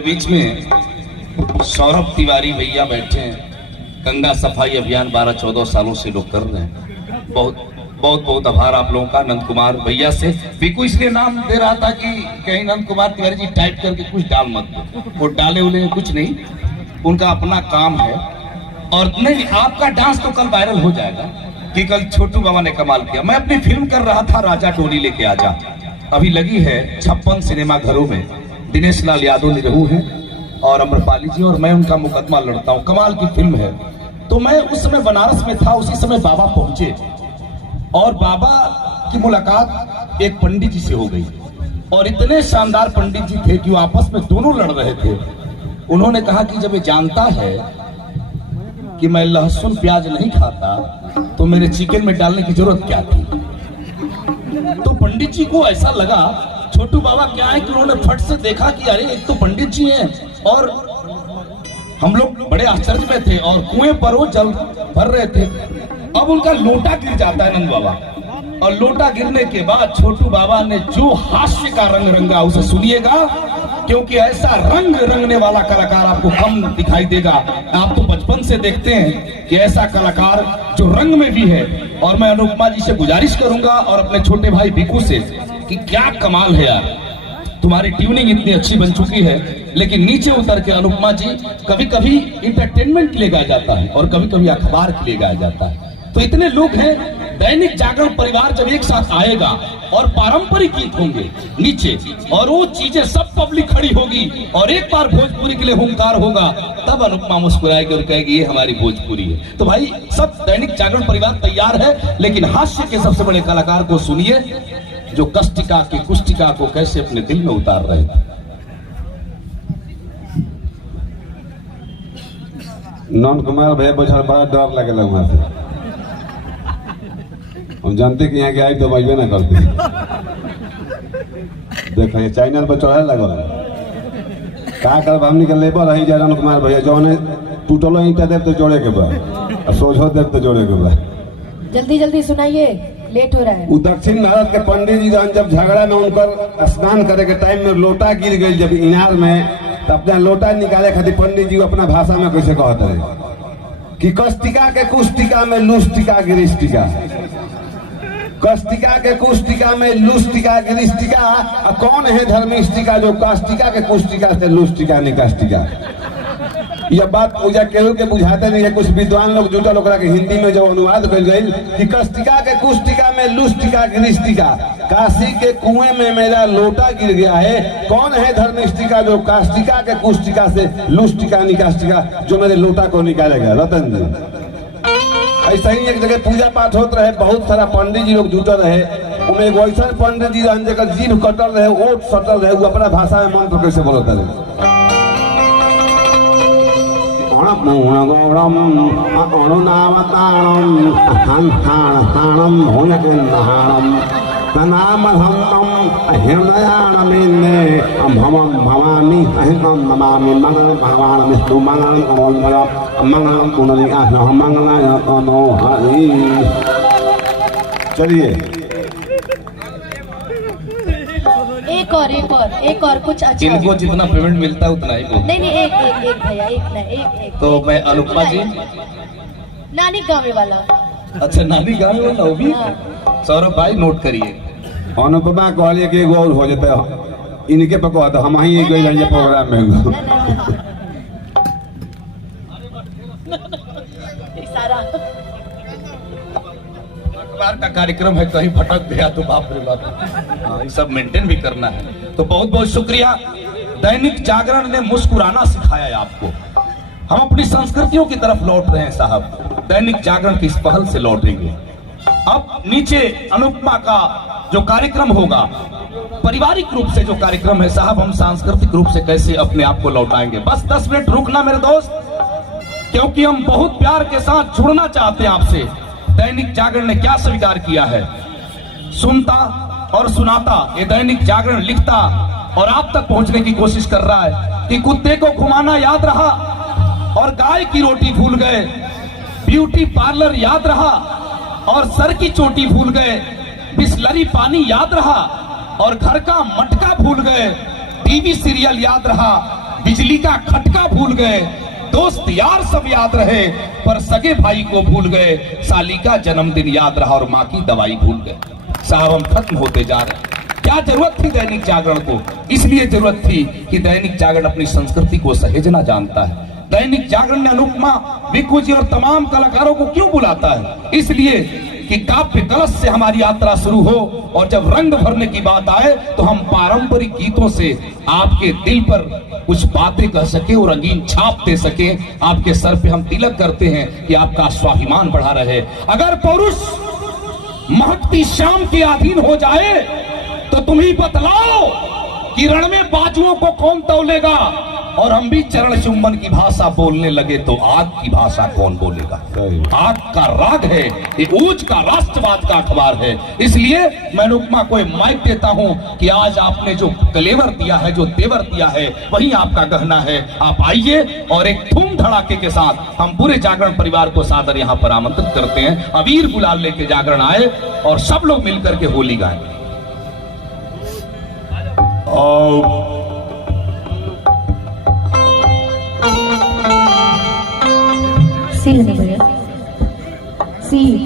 बीच में सौरभ तिवारी भैया बैठे हैं। गंगा सफाई अभियान 12-14 सालों से लोग कर रहे हैं। बहुत बहुत बहुत आभार आप लोगों का। नंद कुमार भैया से बिकू इसलिए नाम दे रहा था कि कहीं नंद कुमार तिवारी जी टाइप करके कुछ डाल मत दो। वो डाले उले कुछ नहीं, उनका अपना काम है। और नहीं, आपका डांस तो कल वायरल हो जाएगा कि कल छोटू बाबा ने कमाल किया। मैं अपनी फिल्म कर रहा था राजा टोली लेके आजा, अभी लगी है 56 सिनेमा घरों में। दिनेश लाल यादव निरहू हैं और अम्रपाली जी, और मैं उनका मुकदमा लड़ता हूँ। कमाल की फिल्म है। तो मैं उस समय बनारस में था, उसी समय बाबा पहुंचे और बाबा की मुलाकात एक पंडित जी से हो गई। और इतने शानदार पंडित जी थे कि वो आपस में दोनों लड़ रहे थे। उन्होंने कहा कि जब ये जानता है कि मैं लहसुन प्याज नहीं खाता तो मेरे चिकन में डालने की जरूरत क्या थी। तो पंडित जी को ऐसा लगा, छोटू बाबा क्या है कि उन्होंने फट से देखा कि अरे एक तो पंडित जी हैं और हम लोग बड़े आश्चर्य में थे और कुएं पर वो जल भर रहे थे। अब उनका लोटा गिर जाता है नंद बाबा, और लोटा गिरने के बाद छोटू बाबा ने जो हास्य का रंग रंगा उसे सुनिएगा, क्योंकि ऐसा रंग रंगने वाला कलाकार आपको कम दिखाई देगा। आप तो बचपन से देखते हैं कि ऐसा कलाकार जो रंग में भी है। और मैं अनुपमा जी से गुजारिश करूंगा और अपने छोटे भाई बिकू से कि क्या कमाल है यार, तुम्हारी ट्यूनिंग इतनी अच्छी बन चुकी है, लेकिन नीचे उतर के अनुपमा जी कभी कभी इंटरटेनमेंट के लिए गाया जाता है और कभी कभी अखबार के लिए गाया जाता है। तो इतने लोग हैं, दैनिक जागरण परिवार जब एक साथ आएगा और पारंपरिक गीत होंगे नीचे और वो चीजें सब पब्लिक खड़ी होगी और एक बार भोजपुरी के लिए हुंकार होगा, तब अनुपमा मुस्कुराएगी और कहेगी ये हमारी भोजपुरी है। तो भाई सब दैनिक जागरण परिवार तैयार है, लेकिन हास्य के सबसे बड़े कलाकार को सुनिए जो कष्टिका की कुष्टिका को कैसे अपने दिल में उतार रहे थे। नंद कुमार भैया बुझल बड़ा डर लगेगा वहां से। हम जानते कि यहाँ के आई तो बजबे ना करते। देखो ये चैनल पर चढ़े लगल का कर हमनी के लेबर रही जा। नंद कुमार भैया जौने टूटलो ईंटा देव तो जोड़े के बा, सोझो देव तो जोड़े के बा। जल्दी जल्दी सुनाइए, लेट हो रहा है। वो दक्षिण भारत के पंडित जी जब झगड़ा में उनकर स्नान करे के टाइम में लोटा गिर गई जब इनार में, तो अपना लोटा निकाले खातिर पंडित जी अपना भाषा में कैसे कहते रहे कि कष्टिका के कुष्टिका में लुष्टिका गिरिष्टिका, कष्टिका के कुष्टिका में लुष्टिका गिरिष्टिका। कौन है धर्मिष्टिका जो काष्टिका के कुष्टिका से लुष्टिका निकाष्टिका। यह बात पूजा केहू के बुझाते नहीं है। कुछ विद्वान लोग जुटल ओकरा के हिंदी में जो अनुवाद कर गई कि कष्टिका के कुष्टिका में लुष्टिका गिरिष्टिका, काशी के कुएं में मेरा लोटा गिर गया है। कौन है धर्मिष्टिका जो काष्टिका के कुष्टिका से लुष्टिका निकाष्टिका जो मेरे लोटा को निकालेगा। रतन जी ऐसा ही एक जगह पूजा पाठ होते रहे, बहुत सारा पंडित जी लोग जुटल रहे। उनमें एक वैसा पंडित जी रहन जगह जीभ कटल रहे, ओठ सटल रहे, वो अपना भाषा में मंत्र कैसे बोलता रहे। चलिए एक और कुछ अच्छा। इनको जितना पेमेंट मिलता है उतना ही बोल। नहीं एक भैया, एक तो मैं अनुपमा जी नानी गाँव वाला। अच्छा नानी गाँव वाला वो भी। सौरभ भाई नोट करिए। अनुपमा कहलिए कि एगो और हो जाता है, इनके पे कहता हम ही गई रहिए प्रोग्राम में। अखबार का कार्यक्रम है, कहीं भटक गया तो बाप रे बाप। हाँ, ये सब मेंटेन भी करना है। तो बहुत बहुत शुक्रिया। दैनिक जागरण ने मुस्कुराना सिखाया है आपको। हम अपनी संस्कृतियों की तरफ लौट रहे हैं साहब। दैनिक जागरण की इस पहल से लौटेंगे। अब नीचे अनुपमा का जो कार्यक्रम होगा, पारिवारिक रूप से जो कार्यक्रम है साहब, हम सांस्कृतिक रूप से कैसे अपने आप को लौटाएंगे। बस 10 मिनट रुकना मेरे दोस्त, क्योंकि हम बहुत प्यार के साथ जुड़ना चाहते हैं आपसे। दैनिक जागरण ने क्या स्वीकार किया है, सुनता और सुनाता। ये दैनिक जागरण लिखता और आप तक पहुंचने की कोशिश कर रहा है कि कुत्ते को घुमाना याद रहा और गाय की रोटी भूल गए, ब्यूटी पार्लर याद रहा और सर की चोटी भूल गए, बिस्लरी पानी याद रहा और घर का मटका भूल गए, टीवी सीरियल याद रहा बिजली का खटका भूल गए, दोस्त यार सब याद रहे, पर सगे भाई को भूल गए। साली का जन्मदिन याद रहा और माँ की दवाई भूल गए। साहब हम खत्म होते जा रहे हैं। क्या जरूरत थी दैनिक जागरण को? इसलिए जरूरत थी कि दैनिक जागरण अपनी संस्कृति को सहेजना जानता है। दैनिक जागरण ने अनुपमा, विक्कू जी और तमाम कलाकारों को क्यों बुलाता है? इसलिए कि काव्य कलश से हमारी यात्रा शुरू हो और जब रंग भरने की बात आए तो हम पारंपरिक गीतों से आपके दिल पर कुछ बातें कह सके और रंगीन छाप दे सके। आपके सर पे हम तिलक करते हैं कि आपका स्वाभिमान बढ़ा रहे। अगर पौरुष महती शाम के अधीन हो जाए तो तुम ही बतलाओ कि रण में बाजुओं को कौन तौलेगा। और हम भी चरण चुंबन की भाषा बोलने लगे तो आग की भाषा कौन बोलेगा? आग का राग है, ये ऊंच का राष्ट्रवाद का अखबार है। इसलिए मैं अनुपमा को माइक देता हूं कि आज आपने जो कलेवर दिया है, जो तेवर दिया है, वही आपका गहना है। आप आइए और एक धूम धड़ाके के साथ हम पूरे जागरण परिवार को सादर यहां पर आमंत्रित करते हैं। अबीर गुलाल लेके जागरण आए और सब लोग मिलकर के होली गाएं। सी भैया सी